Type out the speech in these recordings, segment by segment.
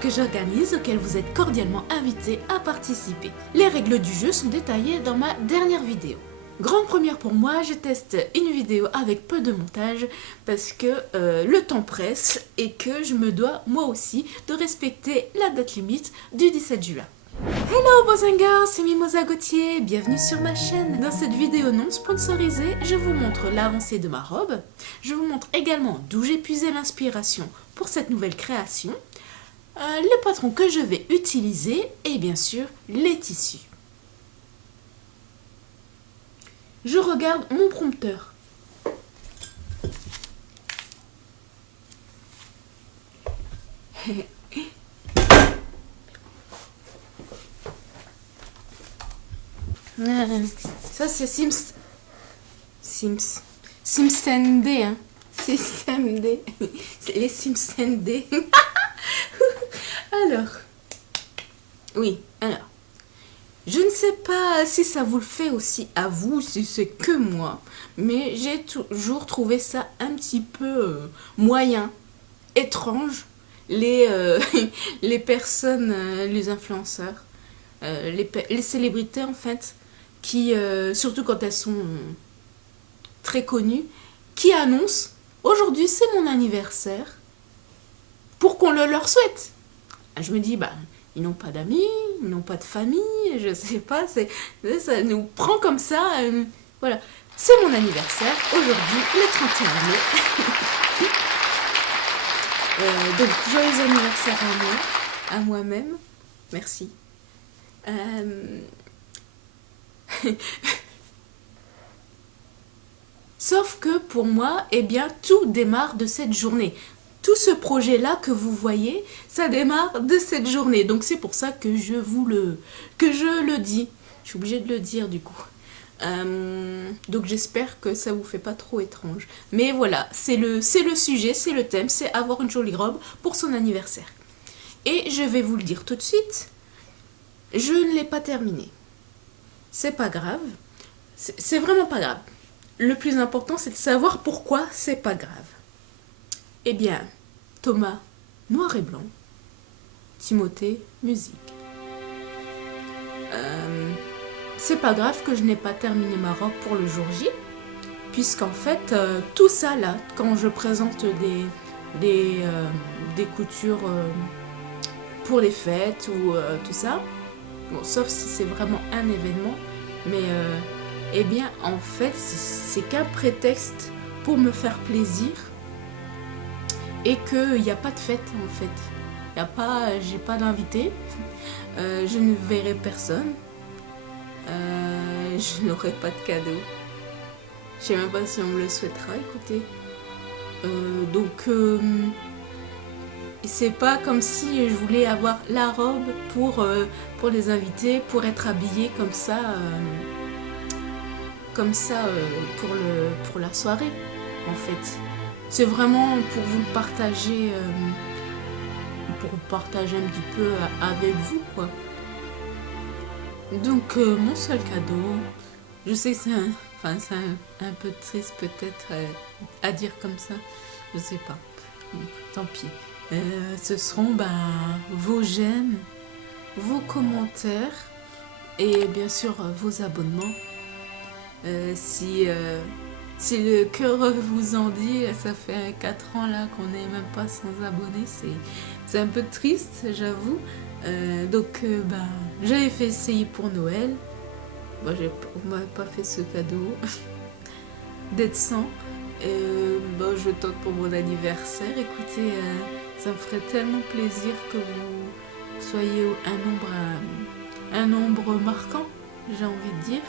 que j'organise auquel vous êtes cordialement invités à participer. Les règles du jeu sont détaillées dans ma dernière vidéo. Grande première pour moi, je teste une vidéo avec peu de montage parce que le temps presse et que je me dois moi aussi de respecter la date limite du 17 juin. Hello boys and girls, c'est Mimosa Gauthier, bienvenue sur ma chaîne. Dans cette vidéo non sponsorisée, je vous montre l'avancée de ma robe. Je vous montre également d'où j'ai puisé l'inspiration pour cette nouvelle création, le patron que je vais utiliser et bien sûr les tissus. Je regarde mon prompteur. Ça c'est Sims D, hein. Système D. C'est les Sims D. Alors. Oui, alors. Je ne sais pas si ça vous le fait aussi à vous, si c'est que moi, mais j'ai toujours trouvé ça un petit peu moyen, étrange, les personnes, les influenceurs, les célébrités en fait, qui, surtout quand elles sont très connues, qui annoncent « Aujourd'hui c'est mon anniversaire » pour qu'on le leur souhaite. Je me dis, bah... Ils n'ont pas d'amis, ils n'ont pas de famille, je sais pas, ça nous prend comme ça. Voilà, c'est mon anniversaire, aujourd'hui, le 31 mai. Donc, joyeux anniversaire à moi-même. Merci. Sauf que pour moi, eh bien, tout démarre de cette journée. Tout ce projet-là que vous voyez, ça démarre de cette journée. Donc c'est pour ça que je le dis. Je suis obligée de le dire du coup. Donc j'espère que ça vous fait pas trop étrange. Mais voilà, c'est le sujet, c'est le thème, c'est avoir une jolie robe pour son anniversaire. Et je vais vous le dire tout de suite, je ne l'ai pas terminé. C'est pas grave. C'est vraiment pas grave. Le plus important, c'est de savoir pourquoi c'est pas grave. Eh bien, Thomas, noir et blanc. Timothée, musique. C'est pas grave que je n'ai pas terminé ma robe pour le jour J, puisqu'en fait, tout ça là, quand je présente des coutures pour les fêtes ou tout ça, bon, sauf si c'est vraiment un événement, mais eh bien, en fait, c'est qu'un prétexte pour me faire plaisir. Et qu'il n'y a pas de fête en fait. J'ai pas d'invité. Je ne verrai personne. Je n'aurai pas de cadeau. Je sais même pas si on me le souhaitera, écoutez. Donc c'est pas comme si je voulais avoir la robe pour les invités, pour être habillée comme ça pour la soirée en fait. C'est vraiment pour vous le partager, un petit peu avec vous, quoi. Donc, mon seul cadeau, je sais que c'est un peu triste peut-être à dire comme ça, je sais pas, bon, tant pis. Ce seront vos j'aime, vos commentaires et bien sûr vos abonnements. Si le cœur vous en dit, ça fait 4 ans là qu'on n'est même pas sans abonnés, c'est un peu triste, j'avoue. Donc j'avais fait essayer pour Noël. Bon, vous m'avez pas fait ce cadeau d'être 100. Je tente pour mon anniversaire. Écoutez, ça me ferait tellement plaisir que vous soyez un nombre marquant, j'ai envie de dire.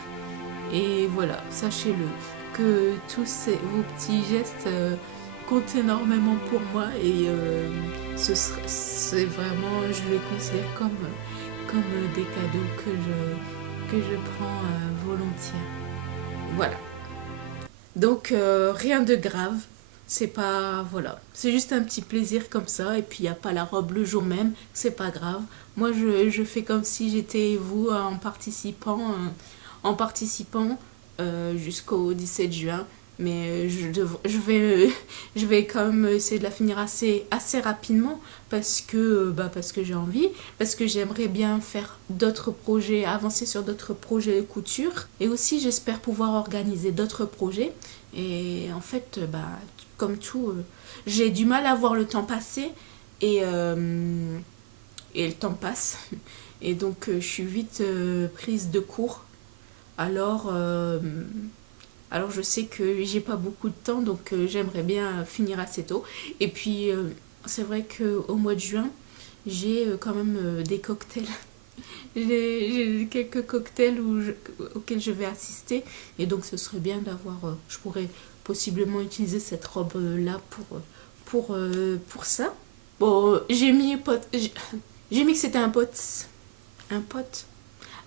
Et voilà, sachez-le, que tous vos petits gestes comptent énormément pour moi et c'est vraiment, je les considère comme des cadeaux que je prends volontiers. Voilà. Donc rien de grave, c'est pas, voilà, c'est juste un petit plaisir comme ça et puis il n'y a pas la robe le jour même, c'est pas grave. Moi je fais comme si j'étais vous en participant jusqu'au 17 juin. mais je vais quand même essayer de la finir assez rapidement parce que j'ai envie, parce que j'aimerais bien faire d'autres projets, avancer sur d'autres projets de couture. Et aussi, j'espère pouvoir organiser d'autres projets. Et en fait, comme tout, j'ai du mal à voir le temps passer et, et le temps passe. Et donc, je suis vite prise de court. Alors, alors je sais que j'ai pas beaucoup de temps, donc j'aimerais bien finir assez tôt. Et puis c'est vrai qu'au mois de juin, j'ai quand même des cocktails. J'ai quelques cocktails auxquels je vais assister. Et donc ce serait bien d'avoir... je pourrais possiblement utiliser cette robe-là pour ça. Bon, j'ai mis que c'était un pote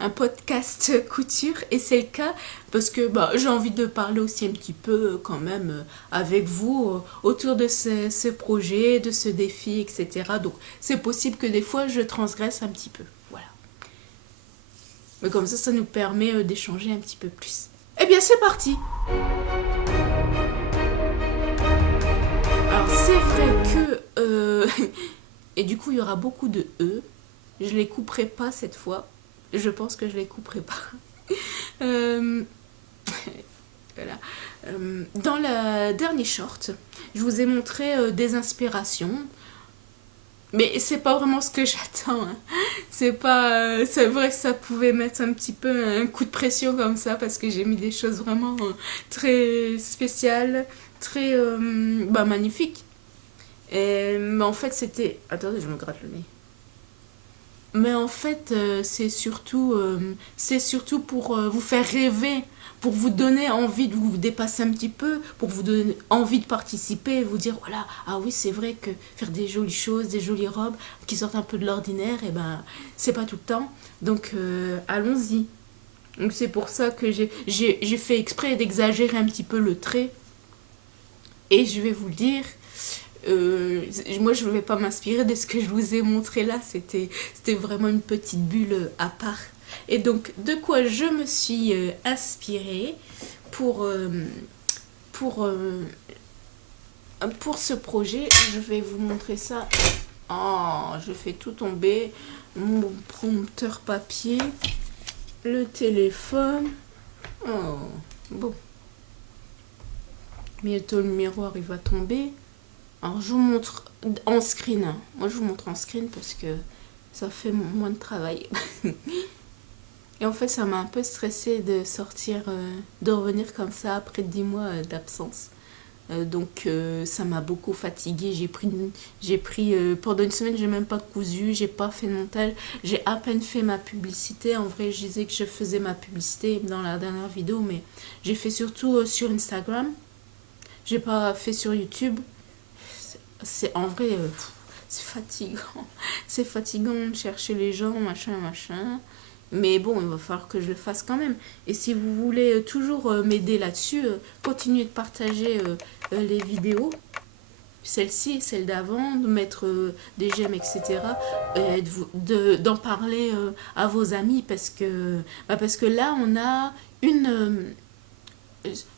un podcast couture et c'est le cas parce que j'ai envie de parler aussi un petit peu quand même avec vous autour de ce projet, de ce défi, etc. Donc c'est possible que des fois je transgresse un petit peu. Voilà. Mais comme ça nous permet d'échanger un petit peu plus. Eh bien c'est parti. Alors c'est vrai que... et du coup il y aura beaucoup de E. Je les couperai pas cette fois. Je pense que je les couperai pas. Voilà. Dans la dernière short, je vous ai montré des inspirations. Mais c'est pas vraiment ce que j'attends. Hein. C'est vrai que ça pouvait mettre un petit peu un coup de pression comme ça parce que j'ai mis des choses vraiment très spéciales, très magnifiques. Mais en fait, c'était. Attendez, je me gratte le nez. Mais en fait, c'est surtout pour vous faire rêver, pour vous donner envie de vous dépasser un petit peu, pour vous donner envie de participer, vous dire, voilà, ah oui, c'est vrai que faire des jolies choses, des jolies robes qui sortent un peu de l'ordinaire, et c'est pas tout le temps. Donc, allons-y. Donc, c'est pour ça que j'ai fait exprès d'exagérer un petit peu le trait. Et je vais vous le dire, moi je ne vais pas m'inspirer de ce que je vous ai montré là, c'était vraiment une petite bulle à part. Et donc de quoi je me suis inspirée pour ce projet. Je vais vous montrer ça. Oh, je fais tout tomber, mon prompteur papier, le téléphone. Oh, bon, bientôt le miroir il va tomber. Alors je vous montre en screen. Moi je vous montre en screen parce que ça fait moins de travail. Et en fait ça m'a un peu stressée de sortir, de revenir comme ça après 10 mois d'absence. Donc ça m'a beaucoup fatiguée. J'ai pris pendant une semaine, j'ai même pas cousu, j'ai pas fait de montage, j'ai à peine fait ma publicité. En vrai, je disais que je faisais ma publicité dans la dernière vidéo, mais j'ai fait surtout sur Instagram. J'ai pas fait sur YouTube. C'est en vrai, c'est fatigant. C'est fatigant de chercher les gens, machin. Mais bon, il va falloir que je le fasse quand même. Et si vous voulez toujours m'aider là-dessus, continuez de partager les vidéos. Celle-ci, celle d'avant, de mettre des j'aime, etc. Et d'en parler à vos amis parce que là, on a je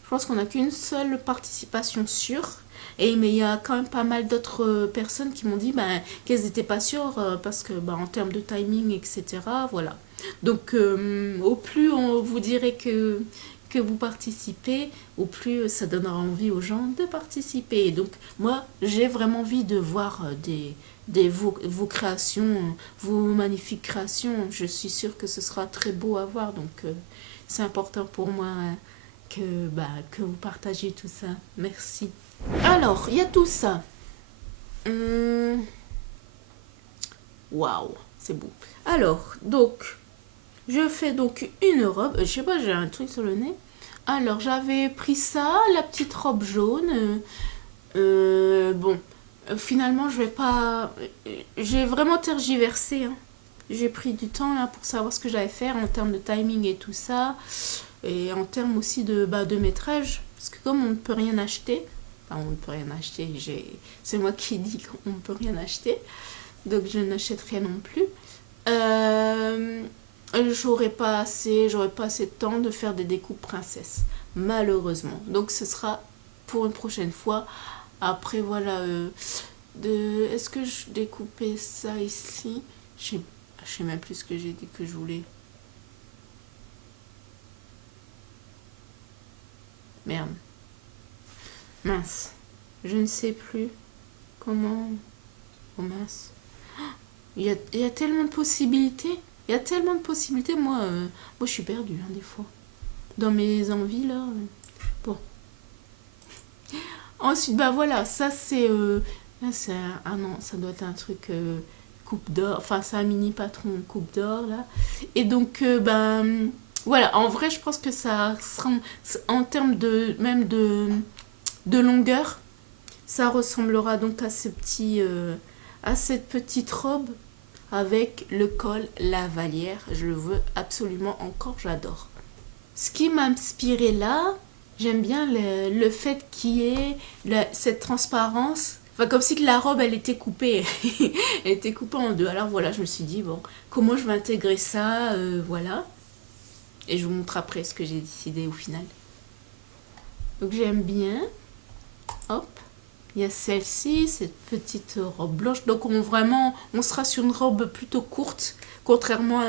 pense qu'on n'a qu'une seule participation sûre. Mais il y a quand même pas mal d'autres personnes qui m'ont dit qu'elles n'étaient pas sûres parce que en termes de timing, etc. Voilà. Donc au plus on vous dirait que vous participez, au plus ça donnera envie aux gens de participer. Et donc moi, j'ai vraiment envie de voir vos créations, vos magnifiques créations. Je suis sûre que ce sera très beau à voir. Donc c'est important pour moi que vous partagiez tout ça. Merci. Alors, il y a tout ça. Waouh, c'est beau. Alors, donc, je fais donc une robe. Je sais pas, j'ai un truc sur le nez. Alors, j'avais pris ça, la petite robe jaune. Bon, finalement, je vais pas... J'ai vraiment tergiversé. Hein. J'ai pris du temps là pour savoir ce que j'allais faire en termes de timing et tout ça. Et en termes aussi de métrage. Parce que comme on ne peut rien acheter... Enfin, on ne peut rien acheter. C'est moi qui dis qu'on ne peut rien acheter. Donc, je n'achète rien non plus. j'aurais pas assez de temps de faire des découpes princesse, malheureusement. Donc ce sera pour une prochaine fois. Après voilà, est-ce que je découpais ça ici? Je sais même plus ce que j'ai dit que je voulais. Merde. Mince. Je ne sais plus comment... Oh mince. Il y a tellement de possibilités. Il y a tellement de possibilités. Moi je suis perdue hein, des fois. Dans mes envies là. Bon. Ensuite, bah voilà, ça c'est... ah non, ça doit être un truc coupe d'or. Enfin, c'est un mini patron coupe d'or là. Et donc, ben... Voilà, en vrai, je pense que ça sera... En termes de... Même de longueur, ça ressemblera donc à ce petit... à cette petite robe avec le col lavalière. Je le veux absolument encore, j'adore. Ce qui m'a inspiré là, j'aime bien le fait qu'il y ait cette transparence. Enfin, comme si que la robe, elle était coupée. Elle était coupée en deux. Alors voilà, je me suis dit, bon, comment je vais intégrer ça, voilà. Et je vous montre après ce que j'ai décidé au final. Donc j'aime bien. Hop. Il y a celle-ci, cette petite robe blanche. Donc on sera sur une robe plutôt courte, contrairement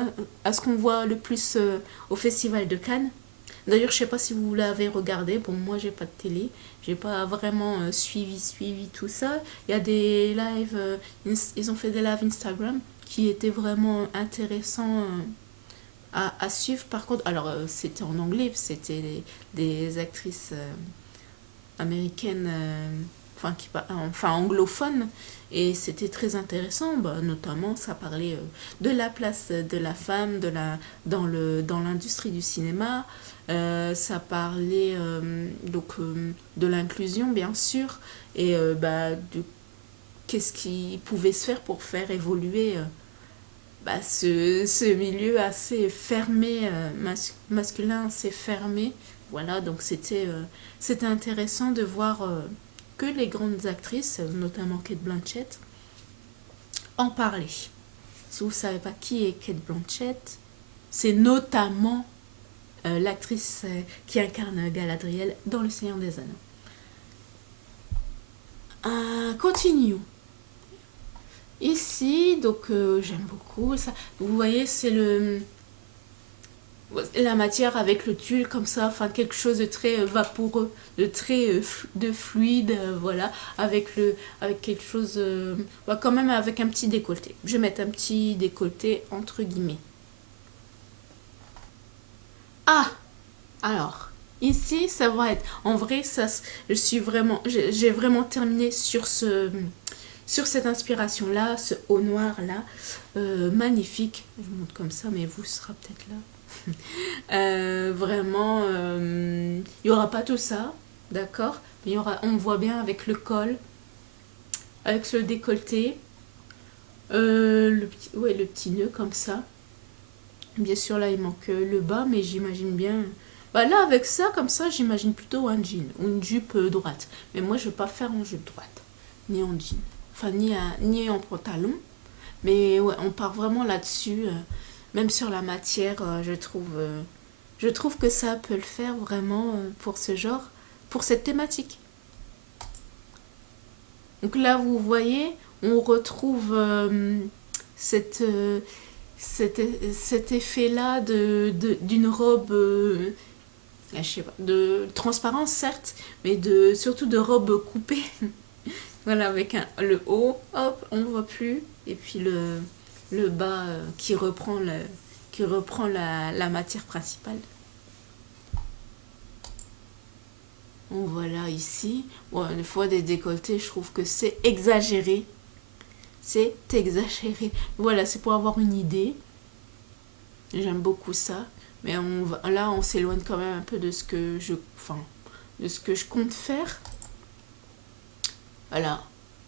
à ce qu'on voit le plus au Festival de Cannes. D'ailleurs, je sais pas si vous l'avez regardé. Bon, moi, j'ai pas de télé. J'ai pas vraiment suivi tout ça. Il y a des lives, ils ont fait des lives Instagram qui étaient vraiment intéressants à suivre. Par contre, alors c'était en anglais, c'était des actrices américaines, enfin anglophones, et c'était très intéressant. Bah, notamment, ça parlait de la place de la femme, dans l'industrie du cinéma. Ça parlait de l'inclusion, bien sûr, et bah, de qu'est-ce qui pouvait se faire pour faire évoluer bah, ce milieu assez fermé, masculin assez fermé. Voilà, donc c'était intéressant de voir que les grandes actrices, notamment Kate Blanchett, en parlaient. Si vous ne savez pas qui est Kate Blanchett, c'est notamment l'actrice qui incarne Galadriel dans Le Seigneur des Anneaux. Continue. Ici, donc j'aime beaucoup ça. Vous voyez, c'est la matière avec le tulle comme ça, enfin quelque chose de très vaporeux, de très de fluide, voilà, avec quelque chose, quand même avec un petit décolleté. Je vais mettre un petit décolleté entre guillemets. Ah, alors, ici, ça va être, en vrai, j'ai vraiment terminé sur cette inspiration-là, ce haut noir-là, magnifique. Je vous montre comme ça, mais vous serez peut-être là. Vraiment, il n'y aura pas tout ça, d'accord? Mais on voit bien avec le col, avec le décolleté, le petit nœud comme ça. Bien sûr, là, il manque le bas, mais j'imagine bien... Bah là, avec ça, comme ça, j'imagine plutôt un jean ou une jupe droite. Mais moi, je ne veux pas faire en jupe droite, ni en jean. Enfin, ni en pantalon. Mais ouais, on part vraiment là-dessus. Même sur la matière, je trouve que ça peut le faire vraiment pour ce genre, pour cette thématique. Donc là, vous voyez, on retrouve cette, cet effet-là d'une robe, je sais pas, de transparence certes, mais surtout de robe coupée. Voilà, avec le haut, hop, on ne voit plus. Et puis le bas qui reprend la matière principale. Donc voilà ici. Bon, une fois des décolletés, je trouve que c'est exagéré. C'est exagéré. Voilà, c'est pour avoir une idée. J'aime beaucoup ça. Mais là, on s'éloigne quand même un peu de ce que je compte faire. Voilà.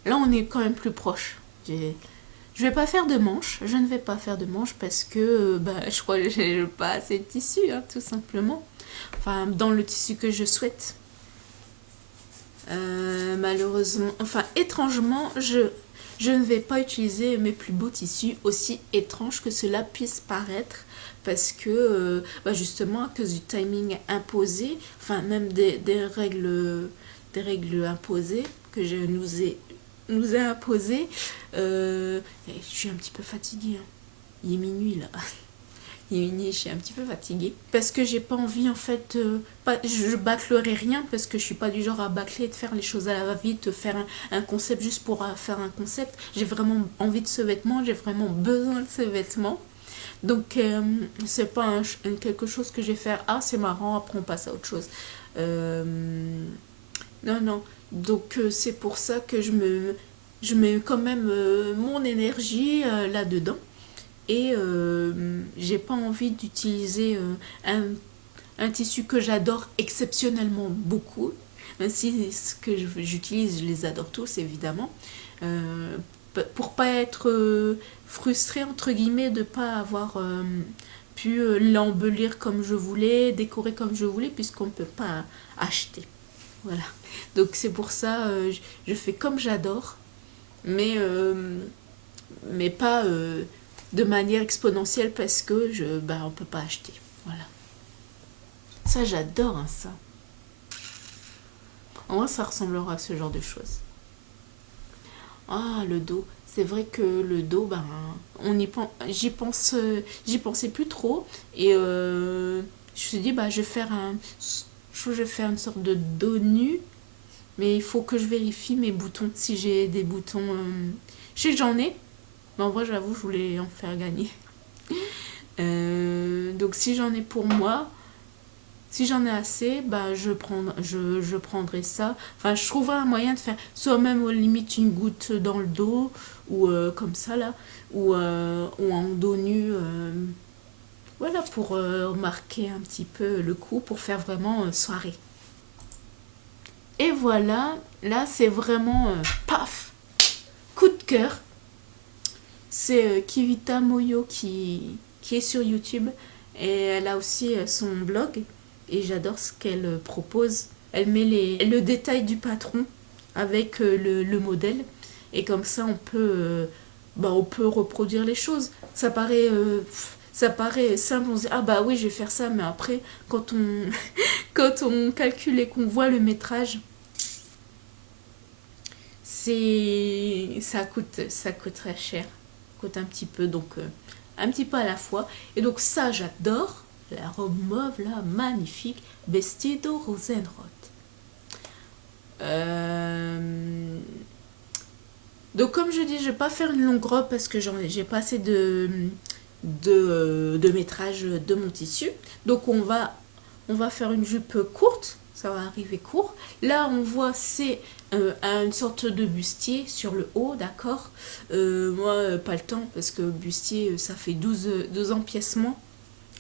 Là, on est quand même plus proche. Je vais pas faire de manches. Je ne vais pas faire de manches parce que je crois que j'ai pas assez de tissu, hein, tout simplement. Enfin, dans le tissu que je souhaite. Malheureusement, enfin, étrangement, Je ne vais pas utiliser mes plus beaux tissus, aussi étrange que cela puisse paraître, parce que justement à cause du timing imposé, enfin même des règles imposées que je nous ai imposées, je suis un petit peu fatiguée, hein. Il est minuit là. Je suis un petit peu fatiguée parce que j'ai pas envie en fait, je bâclerai rien parce que je suis pas du genre à bâcler et de faire les choses à la va-vite, faire un concept juste pour faire un concept. J'ai vraiment envie de ce vêtement, j'ai vraiment besoin de ce vêtement. Donc c'est pas quelque chose que je vais faire, ah c'est marrant, après on passe à autre chose. Non, non. Donc c'est pour ça que je mets quand même mon énergie là-dedans. Et j'ai pas envie d'utiliser un tissu que j'adore exceptionnellement beaucoup, même si ce que j'utilise, je les adore tous évidemment, pour pas être frustrée entre guillemets de pas avoir pu l'embellir comme je voulais, décorer comme je voulais, puisqu'on ne peut pas acheter. Voilà. Donc c'est pour ça je fais comme j'adore, mais pas de manière exponentielle parce que on peut pas acheter. Voilà. Ça j'adore hein, ça. En vrai ça ressemblera à ce genre de choses. Ah le dos. C'est vrai que le dos, j'y pensais plus trop et je me suis dit je vais faire une sorte de dos nu, mais il faut que je vérifie mes boutons si j'ai des boutons. Je sais que j'en ai, mais en vrai j'avoue je voulais en faire gagner. Donc si j'en ai pour moi, si j'en ai assez, je prendrai ça. Enfin, je trouverai un moyen de faire soit même limite une goutte dans le dos, ou comme ça là, ou en dos nu. Voilà, pour marquer un petit peu le coup, pour faire vraiment soirée. Et voilà, là c'est vraiment paf, coup de cœur. C'est Kivita Moyo qui est sur YouTube et elle a aussi son blog et j'adore ce qu'elle propose. Elle met le détail du patron avec le modèle et comme ça on peut reproduire les choses. Ça paraît simple, on se dit ah bah oui je vais faire ça, mais après quand on quand on calcule et qu'on voit le métrage, ça coûte très cher, coûte un petit peu, donc un petit peu à la fois. Et donc ça j'adore, la robe mauve là, magnifique, vestido rosenrot. Donc comme je dis, je vais pas faire une longue robe parce que j'ai pas assez de métrage de mon tissu. Donc on va faire une jupe courte, ça va arriver court. Là on voit c'est une sorte de bustier sur le haut, d'accord. Moi pas le temps parce que bustier ça fait 12 empiècements.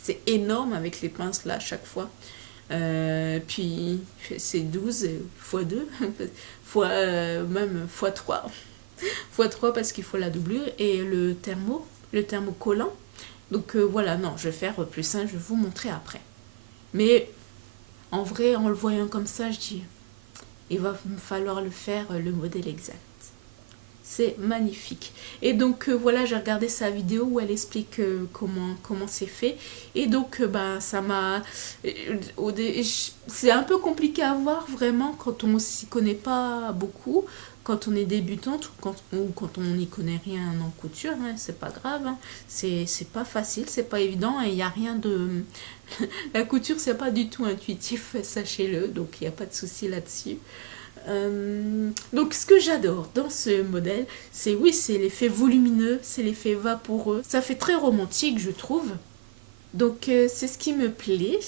C'est énorme avec les pinces là à chaque fois. Puis c'est 12 x 2 même x 3 x 3 parce qu'il faut la doublure et le thermocollant. Donc voilà, non, je vais faire plus simple, je vais vous montrer après. Mais en vrai, en le voyant comme ça, je dis, il va me falloir le faire, le modèle exact. C'est magnifique. Et donc voilà, j'ai regardé sa vidéo où elle explique comment c'est fait. Et donc ça m'a... C'est un peu compliqué à voir vraiment quand on s'y connaît pas beaucoup, quand on est débutante ou quand on n'y connaît rien en couture, hein, c'est pas grave. Hein. C'est pas facile, c'est pas évident. Il n'y a rien de... La couture, c'est pas du tout intuitif, sachez-le. Donc il n'y a pas de souci là-dessus. Donc ce que j'adore dans ce modèle, c'est l'effet volumineux, c'est l'effet vaporeux, ça fait très romantique je trouve, donc c'est ce qui me plaît.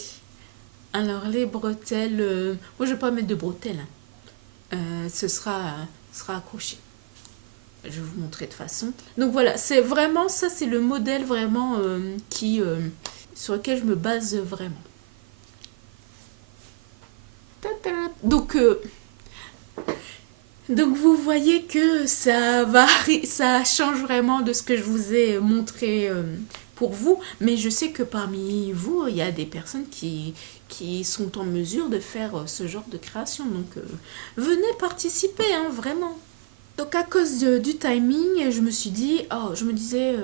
Alors les bretelles, moi je vais pas mettre de bretelles, hein. Ce sera accroché, je vais vous montrer de façon. Donc voilà, c'est vraiment ça, c'est le modèle vraiment sur lequel je me base vraiment. Donc vous voyez que ça change vraiment de ce que je vous ai montré pour vous, mais je sais que parmi vous, il y a des personnes qui sont en mesure de faire ce genre de création, donc venez participer, hein, vraiment. Donc à cause du timing, je me suis dit, oh, je me disais,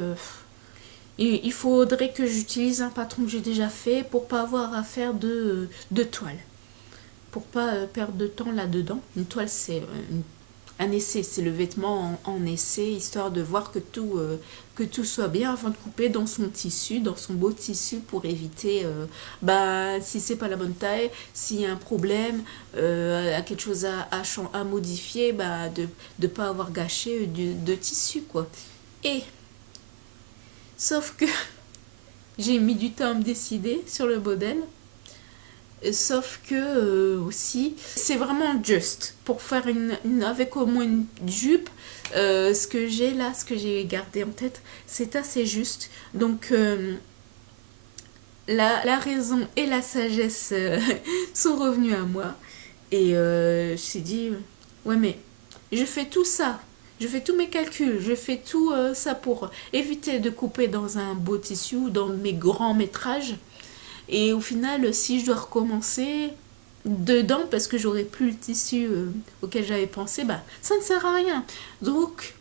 il faudrait que j'utilise un patron que j'ai déjà fait pour pas avoir à faire de toile. Pour pas perdre de temps là-dedans. Une toile, c'est un essai, c'est le vêtement en essai, histoire de voir que tout soit bien avant de couper dans son tissu, dans son beau tissu, pour éviter, bah, si c'est pas la bonne taille, s'il y a un problème, à quelque chose à modifier, bah, de ne pas avoir gâché de tissu, quoi. Et, sauf que j'ai mis du temps à me décider sur le modèle. Sauf que aussi, c'est vraiment juste pour faire avec au moins une jupe. Ce que j'ai là, ce que j'ai gardé en tête, c'est assez juste. Donc la raison et la sagesse sont revenues à moi. Et je me suis dit, ouais mais je fais tout ça. Je fais tous mes calculs, je fais tout ça pour éviter de couper dans un beau tissu ou dans mes grands métrages. Et au final, si je dois recommencer dedans parce que j'aurais plus le tissu auquel j'avais pensé, bah ça ne sert à rien. Donc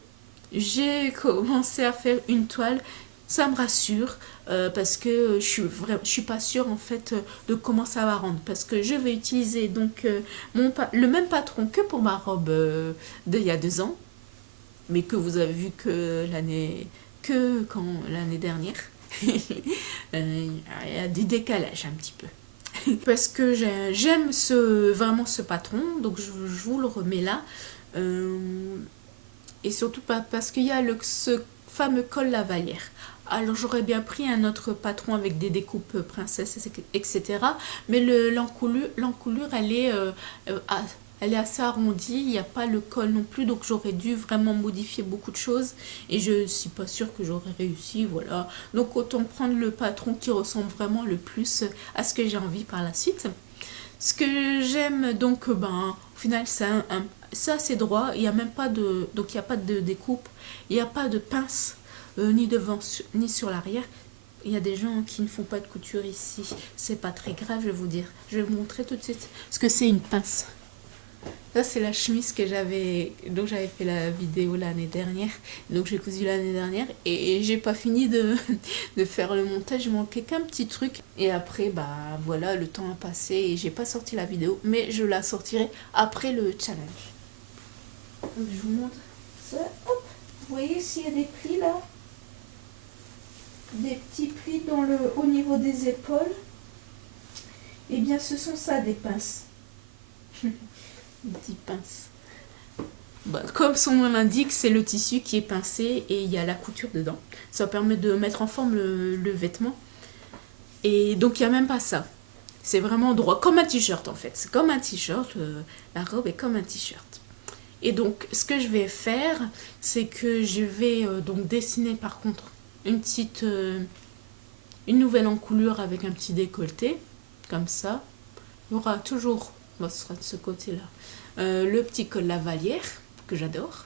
j'ai commencé à faire une toile. Ça me rassure parce que je suis pas sûre en fait de comment ça va rendre parce que je vais utiliser donc le même patron que pour ma robe d'il y a 2 ans, mais que vous avez vu que quand l'année dernière. Il y a du décalage un petit peu. Parce que j'aime vraiment ce patron, donc je vous le remets là. Et surtout pas parce qu'il y a ce fameux col Lavalière. Alors j'aurais bien pris un autre patron avec des découpes princesses, etc. Mais l'encoulure, elle est assez arrondie, il n'y a pas le col non plus, donc j'aurais dû vraiment modifier beaucoup de choses et je ne suis pas sûre que j'aurais réussi, voilà. Donc autant prendre le patron qui ressemble vraiment le plus à ce que j'ai envie par la suite. Ce que j'aime donc, ben, au final, c'est assez droit, il n'y a même pas donc il n'y a pas de découpe, il n'y a pas de pince, ni devant ni sur l'arrière. Il y a des gens qui ne font pas de couture ici, c'est pas très grave, je vais vous dire. Je vais vous montrer tout de suite ce que c'est une pince. Ça, c'est la chemise dont j'avais fait la vidéo l'année dernière. Donc, j'ai cousu l'année dernière et j'ai pas fini de faire le montage. Il manquait qu'un petit truc. Et après, bah voilà, le temps a passé et j'ai pas sorti la vidéo. Mais je la sortirai après le challenge. Donc, je vous montre ça. Hop, vous voyez s'il y a des plis là? Des petits plis au niveau des épaules. Eh bien, ce sont ça des pinces. Des petites pinces. Bah, comme son nom l'indique, c'est le tissu qui est pincé et il y a la couture dedans. Ça permet de mettre en forme le vêtement. Et donc il n'y a même pas ça. C'est vraiment droit, comme un t-shirt en fait. C'est comme un t-shirt, la robe est comme un t-shirt. Et donc ce que je vais faire, c'est que je vais donc dessiner par contre une nouvelle encoulure avec un petit décolleté, comme ça. Il y aura toujours, bon, ce sera de ce côté-là, le petit col Lavalière que j'adore.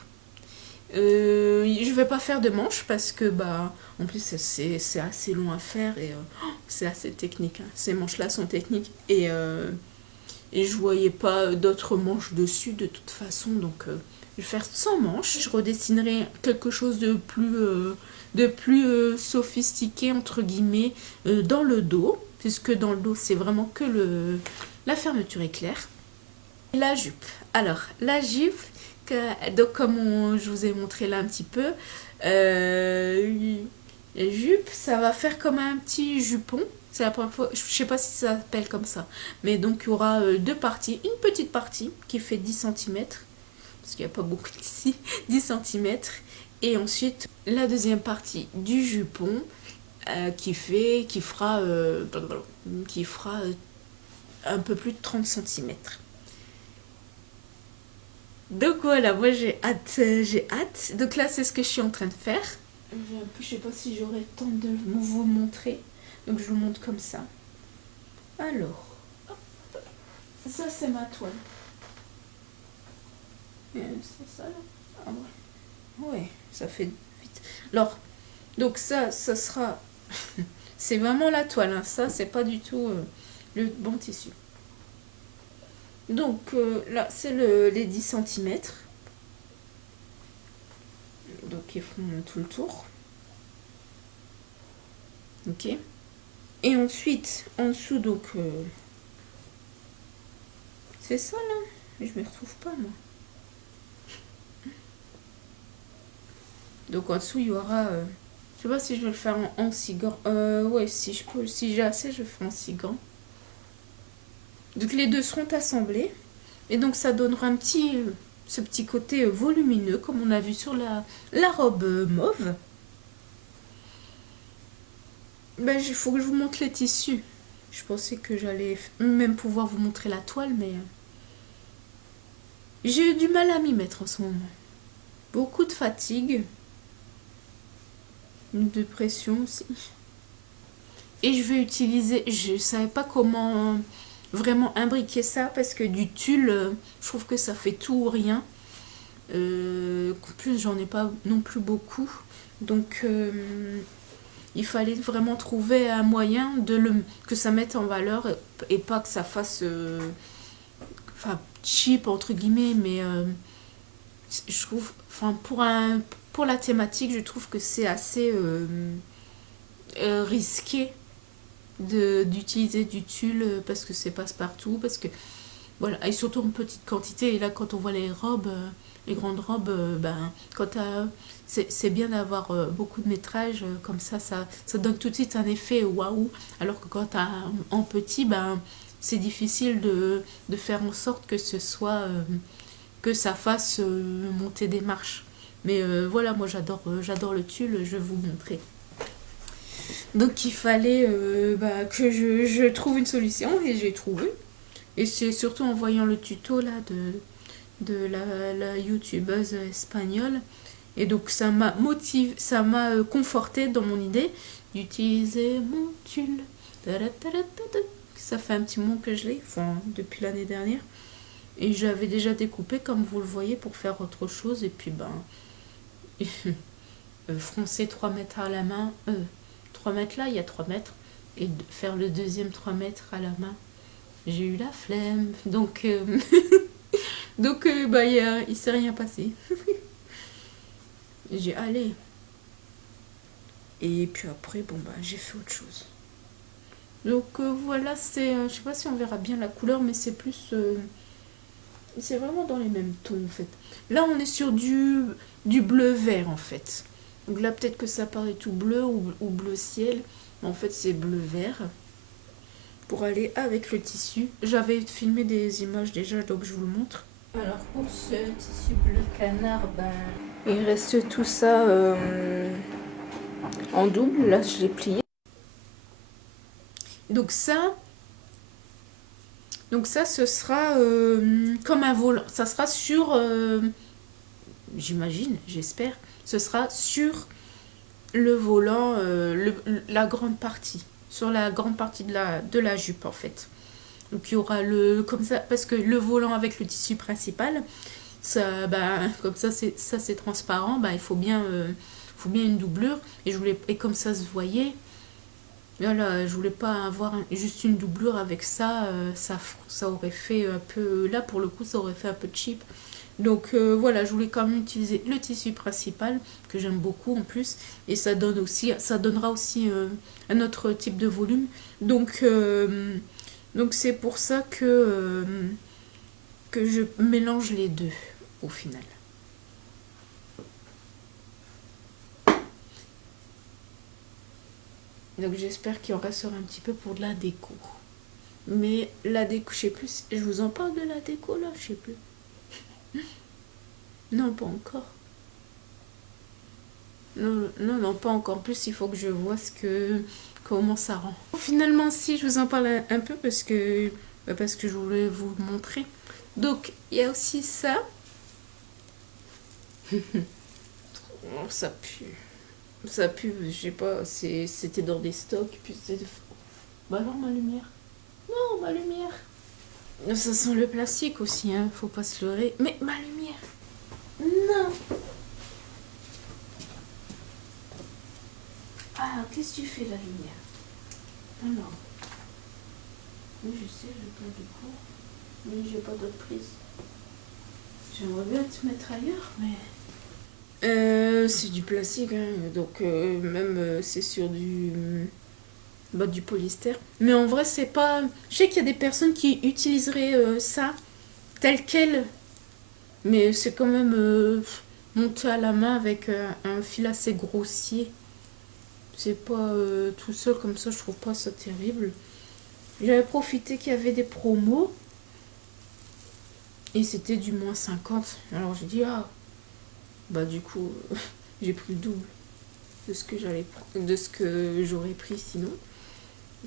Je vais pas faire de manches parce que bah en plus c'est assez long à faire et c'est assez technique, hein. Ces manches là sont techniques et je voyais pas d'autres manches dessus de toute façon, donc je vais faire sans manches. Je redessinerai quelque chose de plus sophistiqué entre guillemets dans le dos, puisque dans le dos c'est vraiment que la fermeture éclair. La jupe. Alors, la jupe, donc comme je vous ai montré là un petit peu, la jupe, ça va faire comme un petit jupon. C'est la première fois, je sais pas si ça s'appelle comme ça. Mais donc, il y aura deux parties. Une petite partie qui fait 10 cm, parce qu'il n'y a pas beaucoup ici, 10 cm. Et ensuite, la deuxième partie du jupon qui fera un peu plus de 30 cm. Donc voilà, moi j'ai hâte. Donc là, c'est ce que je suis en train de faire. Je sais pas si j'aurai le temps de vous montrer. Donc je vous montre comme ça. Alors, hop, ça c'est ma toile. C'est ça là? Ah ouais. Ouais, ça fait vite. Alors, donc ça sera... c'est vraiment la toile, hein. Ça, c'est pas du tout le bon tissu. Donc là, c'est les 10 cm. qui font tout le tour. Ok. Et ensuite, en dessous, donc... c'est ça, là. Mais je me retrouve pas, moi. Donc, en dessous, il y aura... je sais pas si je vais le faire en 6 gants. Ouais, si je peux, si j'ai assez, je le fais en 6 gants. Donc, les deux seront assemblés. Et donc, ça donnera un petit... ce petit côté volumineux, comme on a vu sur la robe mauve. Ben, il faut que je vous montre les tissus. Je pensais que j'allais même pouvoir vous montrer la toile, mais j'ai eu du mal à m'y mettre en ce moment. Beaucoup de fatigue, une dépression aussi. Et je vais utiliser, je ne savais pas comment vraiment imbriquer ça, parce que du tulle, je trouve que ça fait tout ou rien. En plus, j'en ai pas non plus beaucoup. Donc... il fallait vraiment trouver un moyen que ça mette en valeur et pas que ça fasse enfin cheap entre guillemets, mais je trouve, enfin pour la thématique, je trouve que c'est assez risqué d'utiliser du tulle parce que c'est passe-partout, parce que voilà, et surtout en petite quantité. Et là, quand on voit les robes, les grandes robes, ben, c'est bien d'avoir beaucoup de métrage, comme ça donne tout de suite un effet waouh. Alors que quand tu as en petit, ben, c'est difficile de faire en sorte que ce soit, que ça fasse monter des marches. Mais voilà, moi j'adore le tulle, je vais vous montrer. Donc il fallait que je trouve une solution et j'ai trouvé. Et c'est surtout en voyant le tuto là de la youtubeuse espagnole. Et donc ça m'a motivé, ça m'a conforté dans mon idée d'utiliser mon tulle. Ça fait un petit moment que je l'ai, enfin depuis l'année dernière. Et j'avais déjà découpé comme vous le voyez pour faire autre chose. Et puis froncer 3 mètres à la main. 3 mètres là, il y a 3 mètres. Et faire le deuxième 3 mètres à la main. J'ai eu la flemme, donc il s'est rien passé. J'ai allé. Et puis après, j'ai fait autre chose. Donc voilà, c'est, je sais pas si on verra bien la couleur, mais c'est plus, c'est vraiment dans les mêmes tons en fait. Là, on est sur du bleu vert en fait. Donc là, peut-être que ça paraît tout bleu ou bleu ciel, mais en fait, c'est bleu vert. Pour aller avec le tissu. J'avais filmé des images déjà, donc je vous le montre. Alors pour ce tissu bleu canard, il reste tout ça en double. Là, je l'ai plié. Donc ça, ce sera comme un volant. Ça sera sur, j'imagine, j'espère, ce sera sur le volant, la grande partie. Sur la grande partie de la jupe en fait. Donc il y aura comme ça, parce que le volant avec le tissu principal, ça, comme ça c'est transparent, il faut bien une doublure. Et comme ça se voyait, voilà, je voulais pas avoir juste une doublure avec ça, ça aurait fait un peu, là pour le coup ça aurait fait un peu cheap. Donc voilà, je voulais quand même utiliser le tissu principal, que j'aime beaucoup en plus, et ça donnera aussi un autre type de volume. Donc c'est pour ça que je mélange les deux au final. Donc j'espère qu'il en restera un petit peu pour de la déco. Mais la déco, je sais plus, je vous en parle de la déco là, je sais plus. Non, pas encore. Non, pas encore. En plus, il faut que je vois comment ça rend. Finalement, si, je vous en parle un peu parce que je voulais vous montrer. Donc, il y a aussi ça. Oh, ça pue. Ça pue, je sais pas, c'était dans des stocks. Puis alors, ma lumière. Non, ma lumière. Ça sent le plastique aussi, hein, faut pas se leurrer. Mais ma lumière. Non. Ah, qu'est-ce que tu fais la lumière? Alors. Oui, je sais, j'ai pas de cours. Mais j'ai pas d'autre prise. J'aimerais bien te mettre ailleurs, mais C'est du plastique, hein, donc même c'est sur du polyester. Mais en vrai, c'est pas. Je sais qu'il y a des personnes qui utiliseraient ça tel quel, mais c'est quand même monté à la main avec un fil assez grossier. C'est pas tout seul comme ça, je trouve pas ça terrible. J'avais profité qu'il y avait des promos et c'était du -50. Alors j'ai dit, ah, bah du coup, j'ai pris le double de ce que j'aurais pris sinon.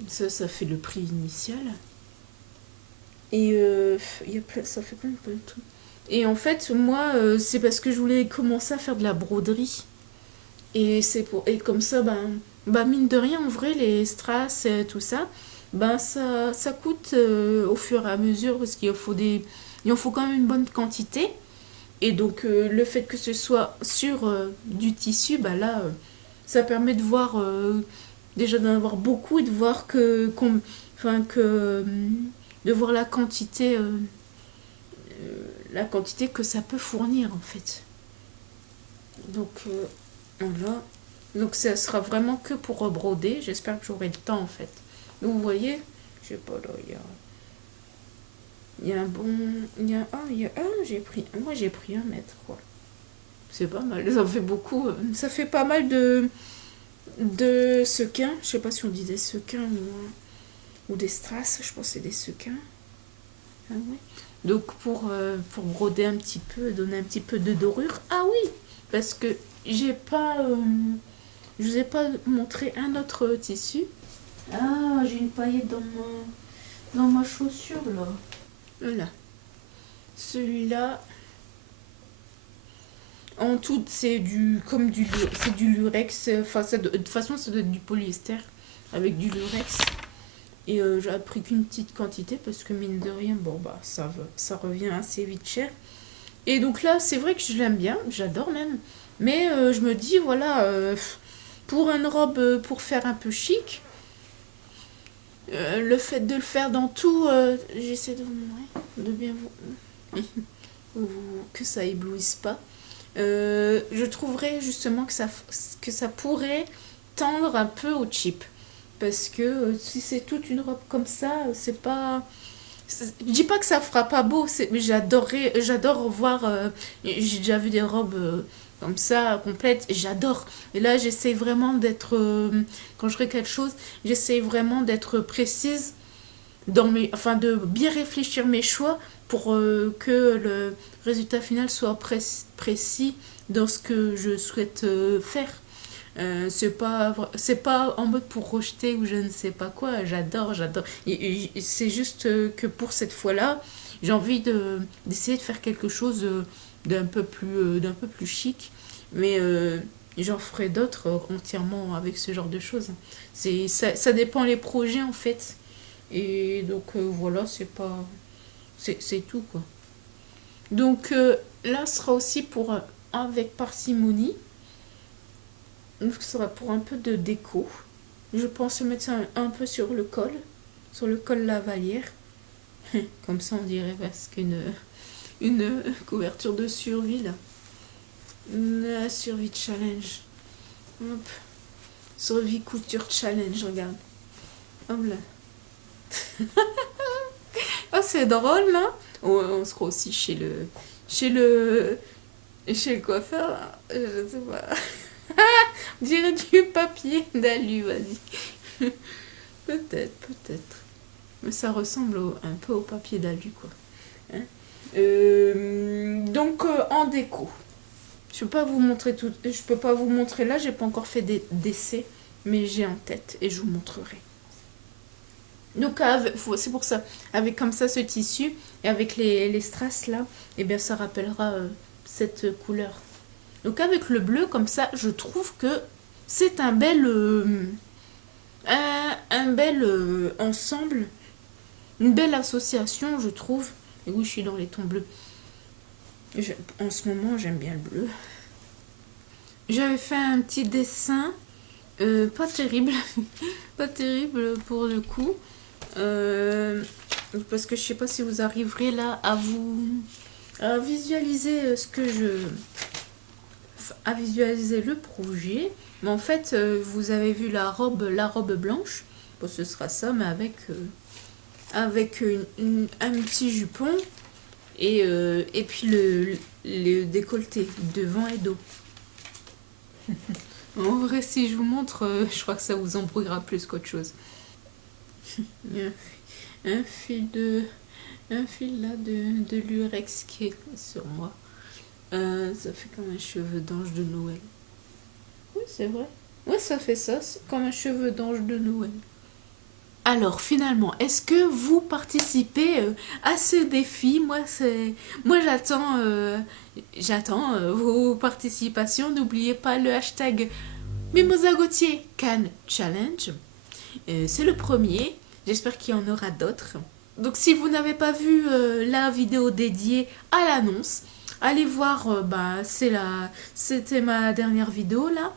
Ça fait le prix initial. Et ça fait plein de trucs. Et en fait, moi, c'est parce que je voulais commencer à faire de la broderie. Et comme ça, bah mine de rien, en vrai, les strass et tout ça, ça coûte au fur et à mesure parce il en faut quand même une bonne quantité. Et donc, le fait que ce soit sur du tissu, bah là, ça permet de voir, déjà d'en avoir beaucoup et de voir de voir la quantité que ça peut fournir en fait. Donc, voilà. Donc, ça sera vraiment que pour broder. J'espère que j'aurai le temps en fait. Donc, vous voyez, je sais pas là, il y a un bon. Moi j'ai pris 1 mètre quoi. C'est pas mal. Ça fait beaucoup. Ça fait pas mal de sequins. Je sais pas si on dit des sequins ou des strass. Je pense que c'est des sequins. Ah ouais. Donc pour broder un petit peu, donner un petit peu de dorure. Ah oui, parce que j'ai pas. Je vous ai pas montré un autre tissu. Ah, j'ai une paillette dans ma chaussure là. Voilà. Celui-là, en tout, c'est du lurex. Enfin, de toute façon, ça doit être du polyester avec du lurex. Et j'ai pris qu'une petite quantité parce que mine de rien, bon bah ça revient assez vite cher. Et donc là, c'est vrai que je l'aime bien, j'adore même. Mais je me dis, voilà, pour une robe, pour faire un peu chic, le fait de le faire dans tout, j'essaie de bien que ça éblouisse pas. Je trouverais justement que ça pourrait tendre un peu au cheap. Parce que si c'est toute une robe comme ça, c'est pas. Je dis pas que ça fera pas beau, mais j'adore voir. J'ai déjà vu des robes comme ça, complètes, et j'adore. Et là, j'essaie vraiment d'être. Quand je ferai quelque chose, j'essaie vraiment d'être précise enfin, de bien réfléchir mes choix pour que le résultat final soit précis dans ce que je souhaite faire. C'est pas en mode pour rejeter ou je ne sais pas quoi. J'adore. Et c'est juste que pour cette fois-là, j'ai envie d'essayer de faire quelque chose d'un peu plus chic. Mais j'en ferai d'autres entièrement avec ce genre de choses. Ça dépend les projets en fait. Et donc voilà, c'est tout quoi. Donc là, ce sera aussi pour avec parcimonie. Donc ce sera pour un peu de déco. Je pense mettre ça un peu sur le col lavalière. Comme ça, on dirait presque une couverture de survie là. La survie challenge. Hop. Survie couture challenge, regarde. Hop là. Oh, c'est drôle là. On se croit aussi chez le coiffeur. Je sais pas. On dirait du papier d'alu, vas-y. Peut-être. Mais ça ressemble un peu au papier d'alu, quoi. Hein. Donc, en déco. Je peux pas vous montrer là, j'ai pas encore fait d'essai, mais j'ai en tête et je vous montrerai. Donc, c'est pour ça, avec comme ça ce tissu et avec les strass là, eh bien ça rappellera cette couleur. Donc avec le bleu comme ça, je trouve que c'est un bel ensemble, une belle association, je trouve. Et oui, je suis dans les tons bleus. En ce moment, j'aime bien le bleu. J'avais fait un petit dessin, pas terrible, pas terrible pour le coup, parce que je sais pas si vous arriverez là à visualiser ce que je à visualiser le projet. Mais en fait, vous avez vu la robe blanche. Bon, ce sera ça, mais avec un petit jupon et puis le décolleté devant et dos. En vrai, si je vous montre, je crois que ça vous embrouillera plus qu'autre chose. un fil là de lurex qui est sur moi. Ça fait comme un cheveu d'ange de Noël. Oui, c'est vrai. Oui, ça fait ça, c'est comme un cheveu d'ange de Noël. Alors finalement, est-ce que vous participez à ce défi? Moi j'attends vos participations. N'oubliez pas le hashtag Mimosa Gauthier Can Challenge. C'est le premier. J'espère qu'il y en aura d'autres. Donc si vous n'avez pas vu la vidéo dédiée à l'annonce, allez voir, c'était ma dernière vidéo là.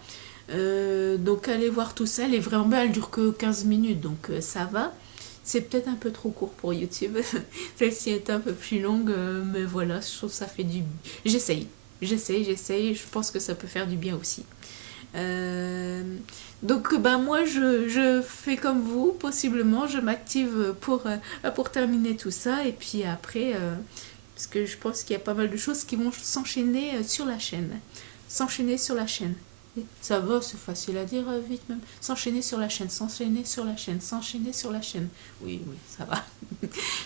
Donc allez voir tout ça, elle est vraiment belle, elle dure que 15 minutes, donc ça va. C'est peut-être un peu trop court pour YouTube, celle-ci est un peu plus longue, mais voilà, je trouve que ça fait du... J'essaye, je pense que ça peut faire du bien aussi. Donc moi je fais comme vous, possiblement, je m'active pour terminer tout ça, et puis après, parce que je pense qu'il y a pas mal de choses qui vont s'enchaîner sur la chaîne. S'enchaîner sur la chaîne. Ça va, c'est facile à dire vite même. S'enchaîner sur la chaîne, s'enchaîner sur la chaîne, s'enchaîner sur la chaîne. Oui, ça va.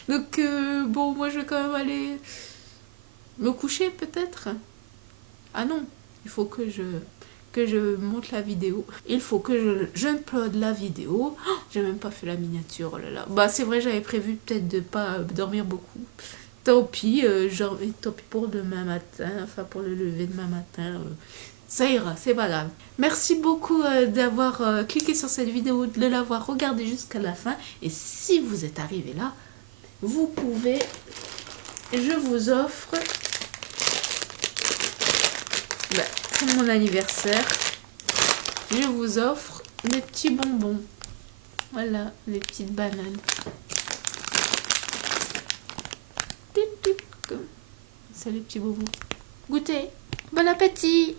Donc, bon, moi je vais quand même aller me coucher peut-être. Ah non, il faut que je monte la vidéo. Il faut que j'upload la vidéo. Oh, j'ai même pas fait la miniature, oh là là. Bah, c'est vrai, j'avais prévu peut-être de pas dormir beaucoup. Tant pis, tant pis pour demain matin, enfin pour le lever demain matin. Ça ira, c'est pas grave. Merci beaucoup d'avoir cliqué sur cette vidéo, de l'avoir regardée jusqu'à la fin. Et si vous êtes arrivé là, vous pouvez... Je vous offre... pour mon anniversaire, je vous offre des petits bonbons. Voilà, les petites bananes. C'est les petits bonbons. Goûtez. Bon appétit!